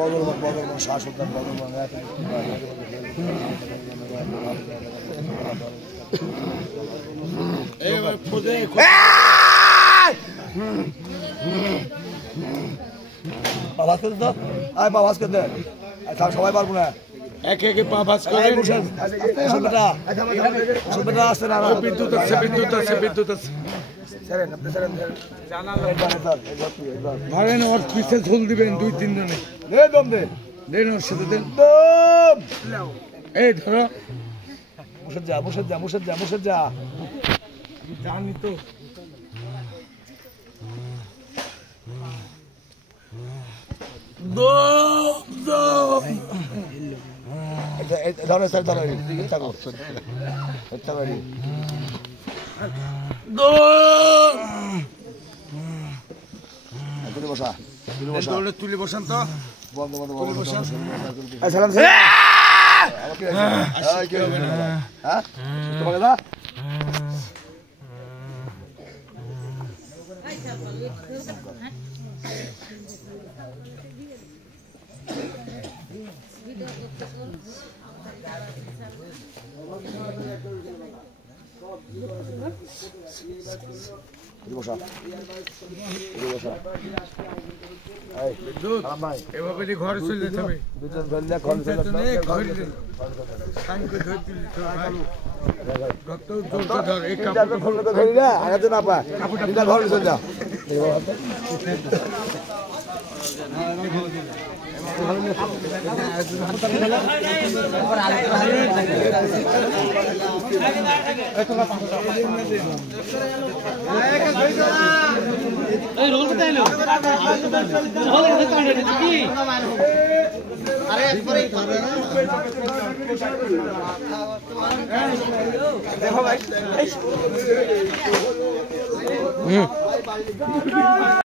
বদলমান শাসক বদলমান বাবা সবাই পারবো না একে একে পা ভাঁজ করেন বিদ্যুৎ আছে বিদ্যুৎ আছে বিদ্যুৎ আছে ধরেন ওর পিছে ঝোল দিবেন 2-3 জনে দেন ওর সাথে দেন এই ধরো মুসের যা জানি তো ধরো স্যার ধরো তুলে বসান তো বন্ধ বসান এভাবে ঘরে চলে যেতে হবে দেখো ভাই